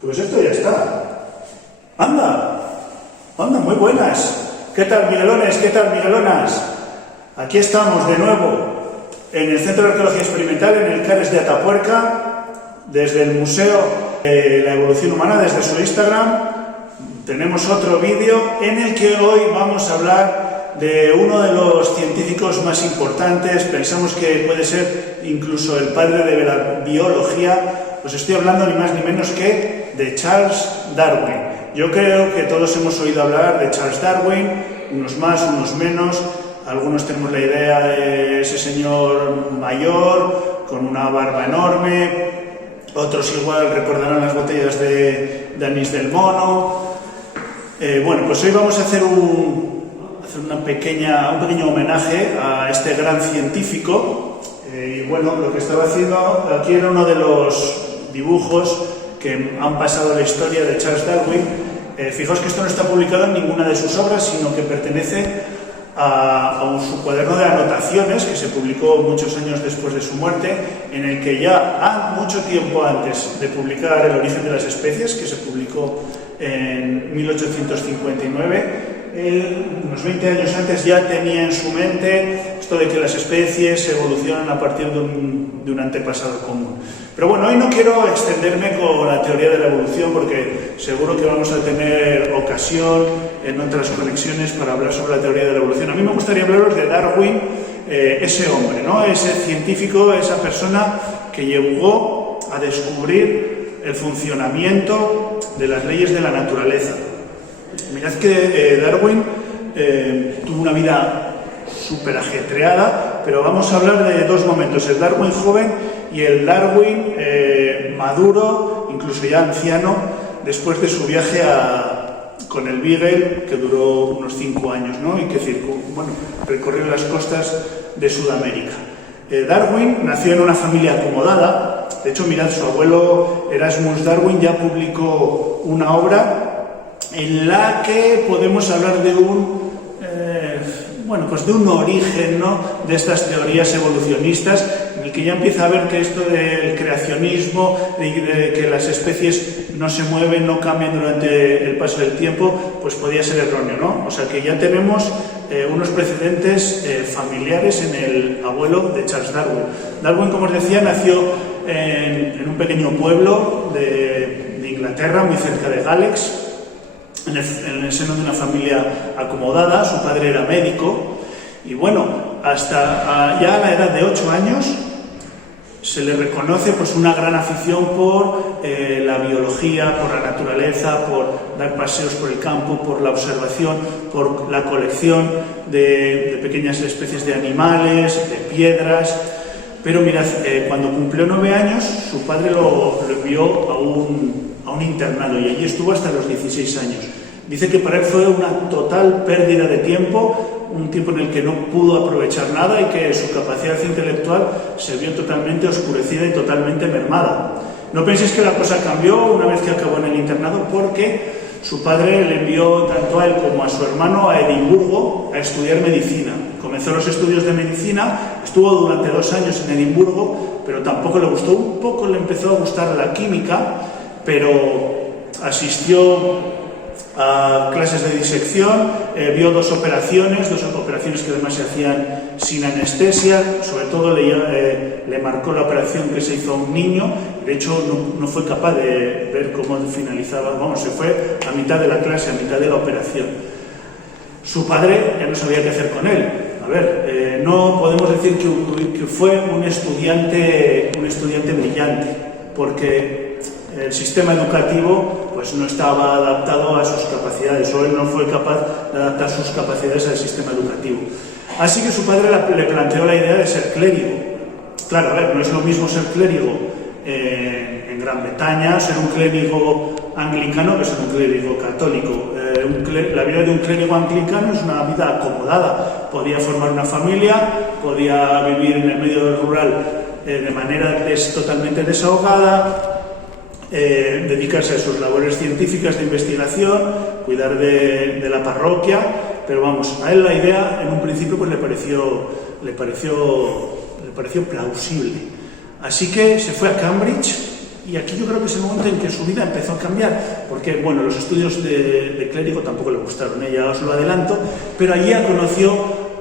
Pues esto ya está. ¡Anda! ¡Anda, muy buenas! ¿Qué tal, Miguelones? ¿Qué tal, Miguelonas? Aquí estamos de nuevo en el Centro de Arqueología Experimental, en el CARES de Atapuerca, desde el Museo de la Evolución Humana, desde su Instagram. Tenemos otro vídeo en el que hoy vamos a hablar de uno de los científicos más importantes, pensamos que puede ser incluso el padre de la biología. Pues estoy hablando ni más ni menos que de Charles Darwin. Yo creo que todos hemos oído hablar de Charles Darwin, unos más, unos menos. Algunos tenemos la idea de ese señor mayor, con una barba enorme. Otros igual recordarán las botellas de anís del mono. Bueno, pues hoy vamos a hacer un pequeño homenaje a este gran científico. Y bueno, lo que estaba haciendo aquí era uno de los dibujos que han pasado la historia de Charles Darwin. Fijaos que esto no está publicado en ninguna de sus obras, sino que pertenece a su cuaderno de anotaciones que se publicó muchos años después de su muerte, en el que ya mucho tiempo antes de publicar El origen de las especies, que se publicó en 1859, él, unos 20 años antes, ya tenía en su mente esto de que las especies evolucionan a partir de un antepasado común. Pero bueno, hoy no quiero extenderme con la teoría de la evolución, porque seguro que vamos a tener ocasión en otras conexiones para hablar sobre la teoría de la evolución. A mí me gustaría hablaros de Darwin, ese hombre, ¿no? Ese científico, esa persona que llegó a descubrir el funcionamiento de las leyes de la naturaleza. Mirad que Darwin tuvo una vida súper ajetreada, pero vamos a hablar de dos momentos: el Darwin joven y el Darwin maduro, incluso ya anciano, después de su viaje con el Beagle, que duró unos 5 años, ¿no? Y que recorrió las costas de Sudamérica. Darwin nació en una familia acomodada. De hecho, mirad, su abuelo Erasmus Darwin ya publicó una obra en la que podemos hablar de un origen, ¿no?, de estas teorías evolucionistas, en el que ya empieza a ver que esto del creacionismo, de que las especies no se mueven, no cambian durante el paso del tiempo, pues podía ser erróneo, ¿no? O sea que ya tenemos unos precedentes familiares en el abuelo de Charles Darwin. Darwin, como os decía, nació en un pequeño pueblo de Inglaterra, muy cerca de Gales, en el seno de una familia acomodada. Su padre era médico y bueno, hasta ya a la edad de 8 años se le reconoce pues una gran afición por la biología, por la naturaleza, por dar paseos por el campo, por la observación, por la colección de pequeñas especies de animales, de piedras. Pero mirad, cuando cumplió 9 años, su padre lo envió a un internado y allí estuvo hasta los 16 años. Dice que para él fue una total pérdida de tiempo, un tiempo en el que no pudo aprovechar nada y que su capacidad intelectual se vio totalmente oscurecida y totalmente mermada. No penséis que la cosa cambió una vez que acabó en el internado, porque su padre le envió tanto a él como a su hermano a Edimburgo a estudiar medicina. Comenzó los estudios de medicina, estuvo durante 2 años en Edimburgo, pero tampoco le gustó. Un poco le empezó a gustar la química, pero asistió a clases de disección, vio 2 operaciones que además se hacían sin anestesia. Sobre todo le marcó la operación que se hizo a un niño. De hecho no fue capaz de ver cómo finalizaba, se fue a mitad de la clase, a mitad de la operación. Su padre ya no sabía qué hacer con él. No podemos decir que fue un estudiante brillante, porque el sistema educativo pues no estaba adaptado a sus capacidades, o él no fue capaz de adaptar sus capacidades al sistema educativo. Así que su padre le planteó la idea de ser clérigo. Claro, no es lo mismo ser clérigo en Gran Bretaña, ser un clérigo anglicano, que ser un clérigo católico. La vida de un clérigo anglicano es una vida acomodada. Podía formar una familia, podía vivir en el medio rural de manera totalmente desahogada, dedicarse a sus labores científicas de investigación, cuidar de la parroquia. Pero a él la idea en un principio pues le pareció plausible. Así que se fue a Cambridge Y aquí yo creo que es el momento en que su vida empezó a cambiar, porque, bueno, los estudios de clérigo tampoco le gustaron, ya os lo adelanto, pero allí conoció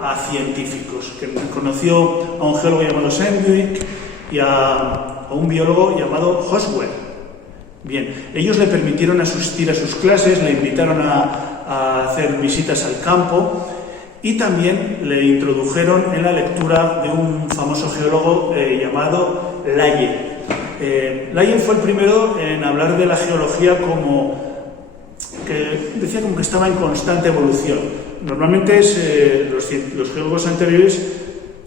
a científicos, que conoció a un geólogo llamado Sandvik y a un biólogo llamado Hoswell. Bien, ellos le permitieron asistir a sus clases, le invitaron a hacer visitas al campo y también le introdujeron en la lectura de un famoso geólogo llamado Laie. Laie fue el primero en hablar de la geología que decía como que estaba en constante evolución. Normalmente los geólogos anteriores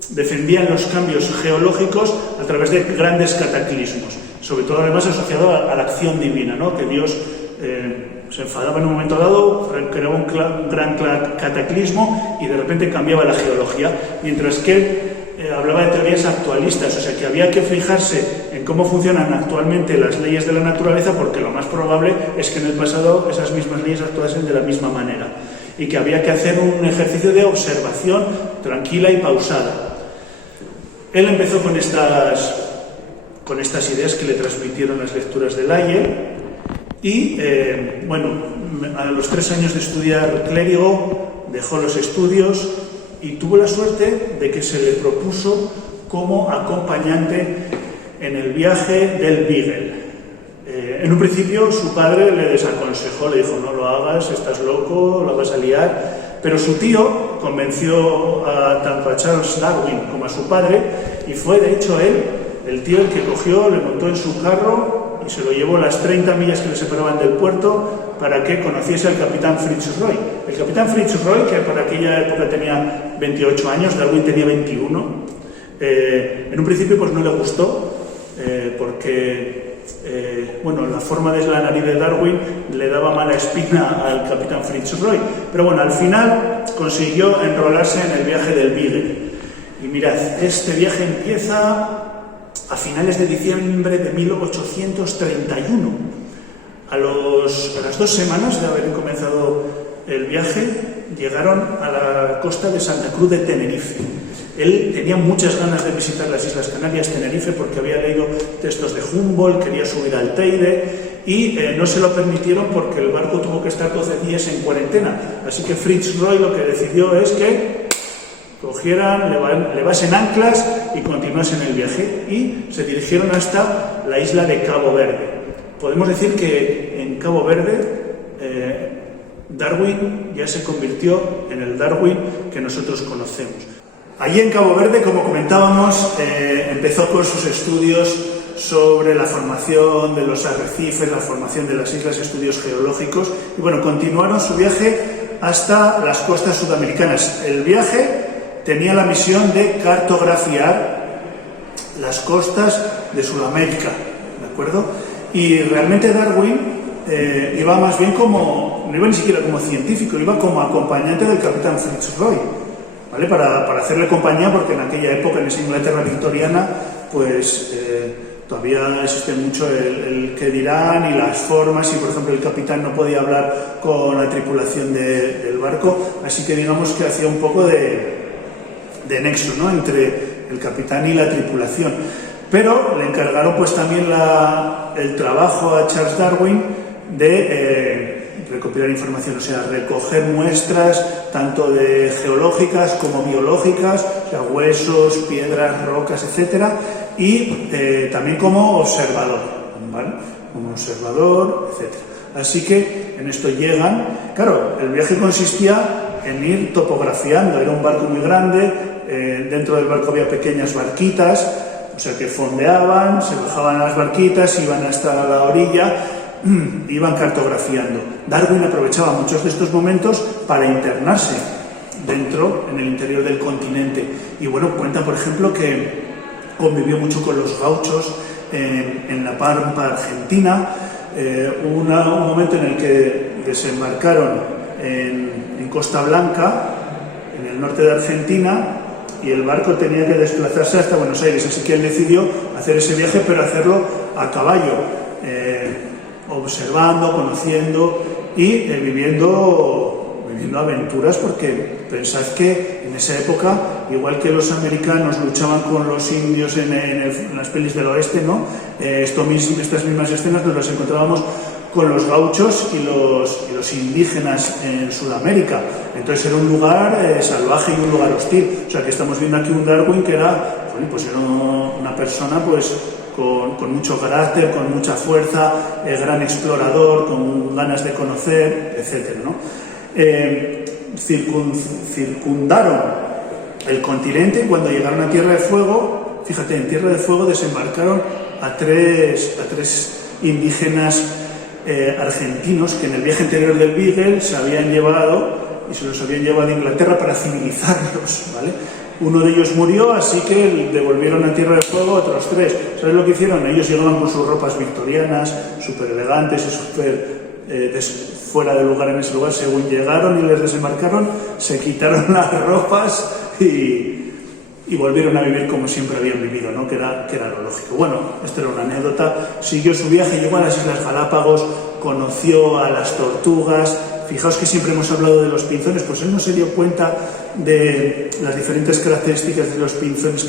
defendían los cambios geológicos a través de grandes cataclismos, sobre todo además asociado a la acción divina, ¿no? Que Dios se enfadaba en un momento dado, creaba un gran cataclismo y de repente cambiaba la geología, mientras que él hablaba de teorías actualistas, o sea que había que fijarse en cómo funcionan actualmente las leyes de la naturaleza, porque lo más probable es que en el pasado esas mismas leyes actuasen de la misma manera, y que había que hacer un ejercicio de observación tranquila y pausada. Él empezó con estas ideas que le transmitieron las lecturas de Laie y, a los 3 años de estudiar clérigo, dejó los estudios y tuvo la suerte de que se le propuso como acompañante en el viaje del Beagle. En un principio su padre le desaconsejó, le dijo: no lo hagas, estás loco, lo vas a liar, pero su tío convenció tanto a Charles Darwin como a su padre, y fue de hecho él, el tío, el que cogió, le montó en su carro y se lo llevó las 30 millas que le separaban del puerto para que conociese al capitán Fritz Roy. El capitán Fritz Roy, que por aquella época tenía 28 años, Darwin tenía 21, en un principio pues no le gustó, porque la forma de la nariz de Darwin le daba mala espina al capitán Fritz Roy, pero bueno, al final consiguió enrolarse en el viaje del Beagle. Y mirad, este viaje empieza a finales de diciembre de 1831. A las 2 semanas de haber comenzado el viaje, llegaron a la costa de Santa Cruz de Tenerife. Él tenía muchas ganas de visitar las Islas Canarias, Tenerife, porque había leído textos de Humboldt, quería subir al Teide y no se lo permitieron porque el barco tuvo que estar 12 días en cuarentena. Así que Fritz Roy lo que decidió es que cogieran, levasen anclas y continuasen el viaje, y se dirigieron hasta la isla de Cabo Verde. Podemos decir que en Cabo Verde Darwin ya se convirtió en el Darwin que nosotros conocemos. Allí en Cabo Verde, como comentábamos, empezó con sus estudios sobre la formación de los arrecifes, la formación de las islas, estudios geológicos, y bueno, continuaron su viaje hasta las costas sudamericanas. El viaje tenía la misión de cartografiar las costas de Sudamérica, ¿de acuerdo? Y realmente Darwin iba más bien no iba ni siquiera como científico, iba como acompañante del capitán Fritz Roy, ¿vale? Para hacerle compañía, porque en aquella época, en esa Inglaterra victoriana, pues todavía existe mucho el qué dirán y las formas, y por ejemplo el capitán no podía hablar con la tripulación del barco, así que digamos que hacía un poco de nexo, ¿no?, entre el capitán y la tripulación. Pero le encargaron pues también el trabajo a Charles Darwin de recopilar información, o sea, recoger muestras tanto de geológicas como biológicas, o sea, huesos, piedras, rocas, etcétera, y también como observador, ¿vale? Como observador, etcétera. Así que en esto llegan. Claro, el viaje consistía en ir topografiando. Era un barco muy grande, dentro del barco había pequeñas barquitas, o sea que fondeaban, se bajaban a las barquitas, iban hasta la orilla, iban cartografiando. Darwin aprovechaba muchos de estos momentos para internarse en el interior del continente. Y bueno, cuenta por ejemplo que convivió mucho con los gauchos en la Pampa argentina. Hubo un momento en el que desembarcaron en Costa Blanca, en el norte de Argentina, y el barco tenía que desplazarse hasta Buenos Aires, así que él decidió hacer ese viaje, pero hacerlo a caballo, observando, conociendo y viviendo viviendo aventuras, porque pensad que en esa época, igual que los americanos luchaban con los indios en las pelis del oeste, ¿no? Estas mismas escenas nos las encontrábamos con los gauchos y los indígenas en Sudamérica. Entonces era un lugar salvaje y un lugar hostil. O sea que estamos viendo aquí un Darwin que era, pues era una persona pues con mucho carácter, con mucha fuerza, gran explorador, con ganas de conocer, etcétera, ¿no? Circundaron el continente y cuando llegaron a Tierra de Fuego, fíjate, en Tierra de Fuego desembarcaron a tres indígenas argentinos que en el viaje anterior del Beagle se habían llevado y se los habían llevado a Inglaterra para civilizarlos, ¿vale? Uno de ellos murió, así que devolvieron a Tierra de Fuego a otros 3. ¿Sabes lo que hicieron? Ellos llegaban con sus ropas victorianas, súper elegantes y súper fuera de lugar en ese lugar. Según llegaron y les desembarcaron, se quitaron las ropas y volvieron a vivir como siempre habían vivido, ¿no? Que era lo lógico. Bueno, esto era una anécdota. Siguió su viaje, llegó a las Islas Galápagos, conoció a las tortugas. Fijaos que siempre hemos hablado de los pinzones, pues él no se dio cuenta de las diferentes características de los pinzones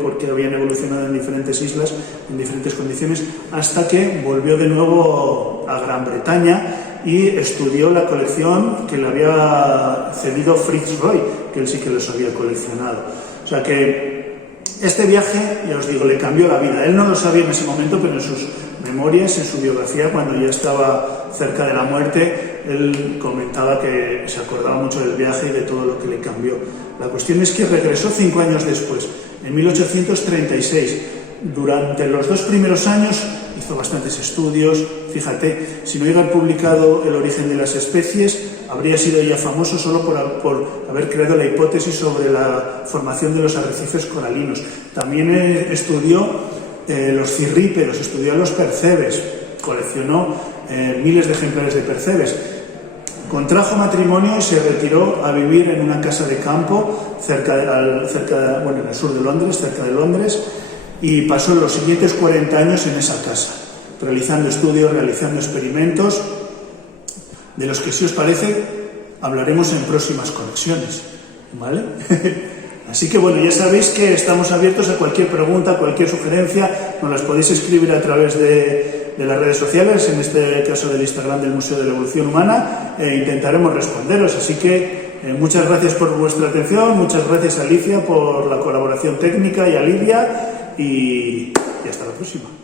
porque habían evolucionado en diferentes islas, en diferentes condiciones, hasta que volvió de nuevo a Gran Bretaña y estudió la colección que le había cedido Fritz Roy, que él sí que los había coleccionado. O sea que este viaje, ya os digo, le cambió la vida. Él no lo sabía en ese momento, pero en sus memorias, en su biografía, cuando ya estaba cerca de la muerte, él comentaba que se acordaba mucho del viaje y de todo lo que le cambió. La cuestión es que regresó 5 años después, en 1836. Durante los 2 primeros años hizo bastantes estudios. Fíjate, si no hubiera publicado El origen de las especies, habría sido ya famoso solo por haber creado la hipótesis sobre la formación de los arrecifes coralinos. También estudió los cirrípedos, estudió a los percebes, coleccionó miles de ejemplares de percebes. Contrajo matrimonio y se retiró a vivir en una casa de campo en el sur de Londres, cerca de Londres, y pasó los siguientes 40 años en esa casa, realizando estudios, realizando experimentos, de los que, si os parece, hablaremos en próximas conexiones, ¿vale? Así que bueno, ya sabéis que estamos abiertos a cualquier pregunta, cualquier sugerencia, nos las podéis escribir a través de las redes sociales, en este caso del Instagram del Museo de la Evolución Humana, e intentaremos responderos. Así que muchas gracias por vuestra atención, muchas gracias a Alicia por la colaboración técnica y a Lidia, y hasta la próxima.